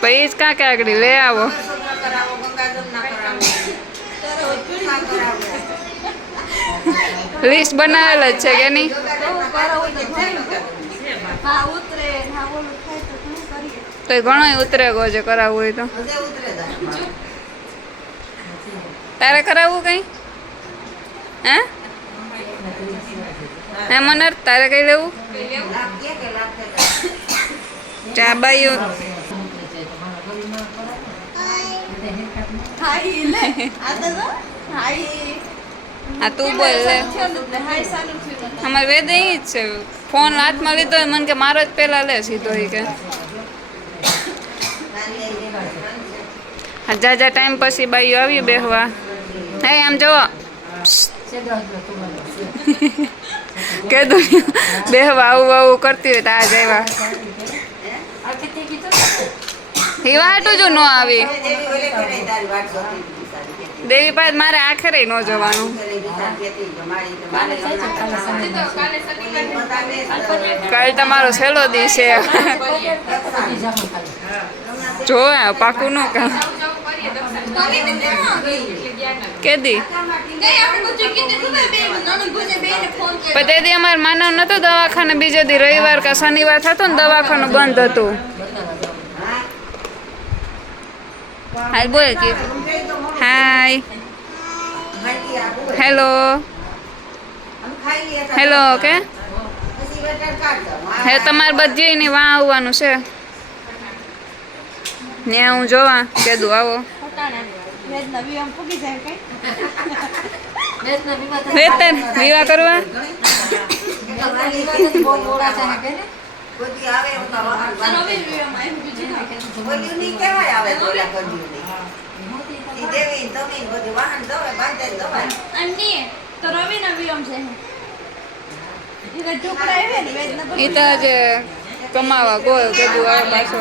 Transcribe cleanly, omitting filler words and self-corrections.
પછી જ કાંક આગળ લે આવો. લિસ્ટ બનાવેલ જ છે કે નહીં? તો ઘણો ઉતરે ગો છે કરાવવું હોય તો. તારે કરાવવું કઈ? હે હે મનર તારે કઈ લેવું? ચા બાઈઓ હા તું બોલ લે. અમારે વેદ જ છે. ફોન હાથમાં લીધો હોય મને કે મારો જ પેલા લે સીધો કે જા ટાઈમ પછી બાઈઓ આવી બેહવા. હે આમ જવો કીધું બેહવા આવું કરતી હોય તો આ જવા એવા હાટું જો ન આવી. દેવી પાસે મારે આખરે ન જવાનું. કાલ તમારો છેલ્લો દિવસ છે. જોવે પાકું ન કામ કેદી તે દી અમારે માનવ નતો દવાખાને. બીજે દી રવિવાર કે શનિવાર થતો ને દવાખાનું બંધ હતું. હાલ બોલ કે હાય હેલો હેલો કે હે તમારે બધી ની વાં આવવાનું છે ને હું જોવા કીધું આવો. વેતન વિવાહ કરવા એ તો આજે કમાવા ગયો કીધું આવે પાછો.